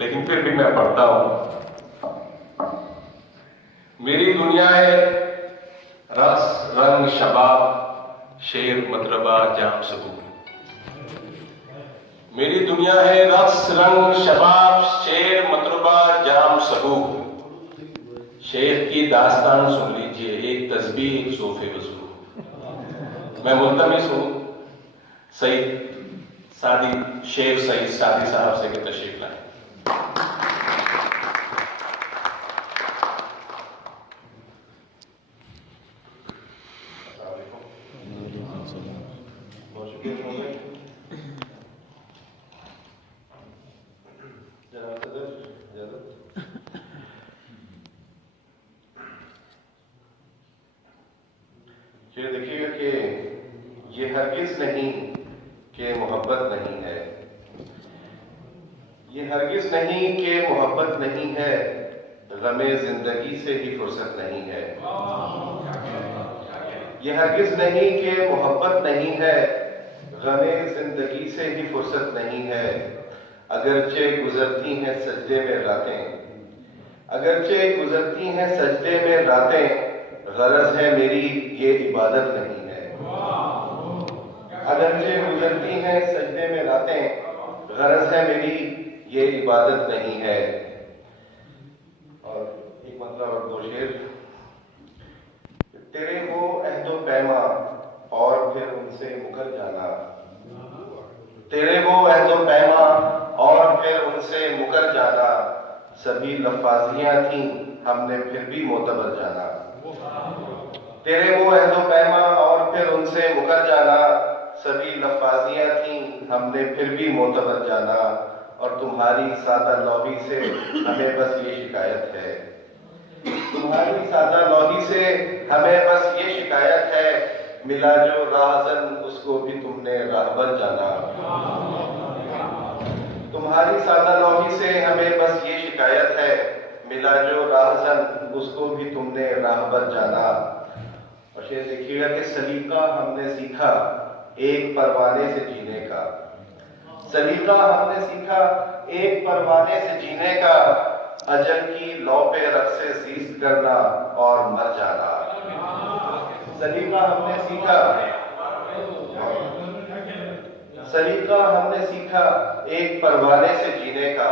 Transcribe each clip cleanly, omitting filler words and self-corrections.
لیکن پھر بھی میں پڑھتا ہوں. میری دنیا ہے رس رنگ شباب شیر مطربہ جام سبو. میری دنیا ہے رس رنگ شباب شیر مطربہ جام سبو. شیخ کی داستان سن لیجئے ایک تسبیح ایک صوفے وضو. میں ملتمس ہوں سعید سعدی شیخ سعید سعدی صاحب سے کہ تشریف لائیں. یہ دیکھیے گا کہ یہ ہرگز نہیں کہ محبت نہیں ہے. یہ ہرگز نہیں کہ محبت نہیں ہے. غم زندگی سے ہی فرصت نہیں ہے. یہ ہرگز نہیں کہ محبت نہیں ہے. غم زندگی سے ہی فرصت نہیں ہے. اگرچہ گزرتی ہیں سجدے میں راتیں اگرچہ گزرتی ہیں سجدے میں راتیں غرض ہے میری یہ عبادت نہیں ہے. اگرچہ گزرتی ہیں سجدے میں راتیں غرض ہے میری یہ عبادت نہیں ہے. اور ایک مطلب اور دو شعر. تیرے وہ عہد و پیما اور پھر ان سے مکر جانا. تیرے وہ عہد و پیما اور پھر ان سے مکر جانا. سبھی لفاظیاں تھیں ہم نے پھر بھی معتبر جانا. تیرے وہ عہد و پیما اور پھر ان سے مکر جانا. سبھی لفاظیاں تھیں ہم نے پھر بھی معتبر جانا. اور تمہاری سادہ لوحی سے ہمیں بس یہ شکایت ہے. تمہاری سادہ لوحی سے ہمیں بس یہ شکایت ہے. ملا جو راہزن اس کو بھی تم نے راہبر جانا. تمہاری سادہ لوحی سے ہمیں بس یہ شکایت ہے. ملا جو راہزن اس کو بھی تم نے راہبر جانا. اور شعر دیکھیے گا کہ سلیقہ ہم نے سیکھا ایک پروانے سے جینے کا. سلیقہ ہم نے سیکھا ایک پروانے سے جینے کا. اجل کی لو پہ رقص زیست کرنا اور مر جانا. سلیقہ ہم نے سیکھا سلیقہ ہم نے سیکھا ایک پروانے سے جینے کا.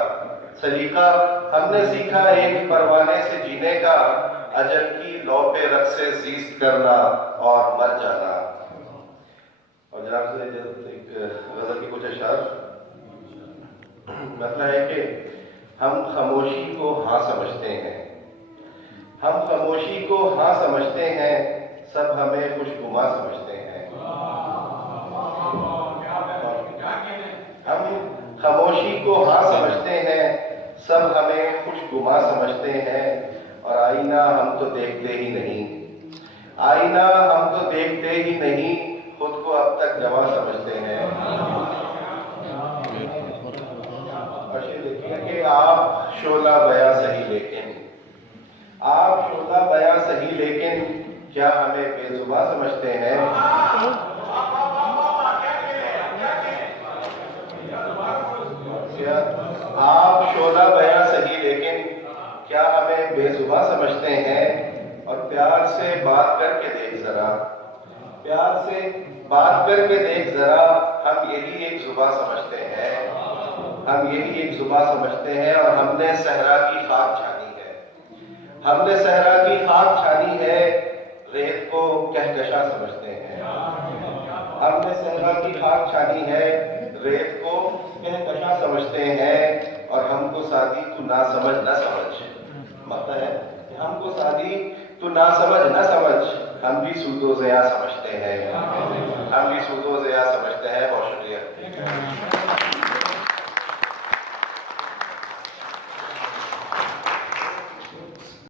سلیقہ ہم نے سیکھا ایک پروانے سے جینے کا. اجل کی لو پہ رقص زیست کرنا اور مر جانا. اور جناب سے ایک غزل کی کچھ اشعار. مطلب ہے کہ ہم خاموشی کو ہاں سمجھتے ہیں. ہم خاموشی کو ہاں سمجھتے ہیں. سب ہمیں خوشگما سمجھتے ہیں. ہم خاموشی کو ہاں سمجھتے ہیں. سب ہمیں خوشگما سمجھتے ہیں. اور آئینہ ہم تو دیکھتے ہی نہیں. آئینہ ہم تو دیکھتے ہی نہیں. خود کو اب تک جواں سمجھتے ہیں. اور یہ دیکھیے کہ آپ شعلہ بیاں صحیح لیکن آپ شعلہ بیاں صحیح لیکن کیا ہمیں بے زباں سمجھتے ہیں. آپ شعلہ بیاں صحیح لیکن کیا ہمیں بے زباں سمجھتے ہیں. اور پیار سے بات کر کے دیکھ ذرا پیار سے بات کر کے دیکھ ذرا. ہم یہی ایک زباں سمجھتے ہیں. ہم یہی ایک زباں سمجھتے ہیں. اور ہم نے صحرا کی خاک چھانی ہے. ہم نے صحرا کی خاک چھانی ہے. ریت کو کہکشاں سمجھتے ہیں. ہم نے صحرا کی خاک چھانی ہے. ریت کو کہکشاں سمجھتے ہیں. اور ہم کو سادی تو نہ سمجھ نہ سمجھ. مطلب ہے کہ ہم کو سادی تو نہ سمجھ نہ سمجھ. ہم بھی سود و ضیاء سمجھتے ہیں. ہم بھی سود و ضیاء سمجھتے ہیں. بہت شکریہ.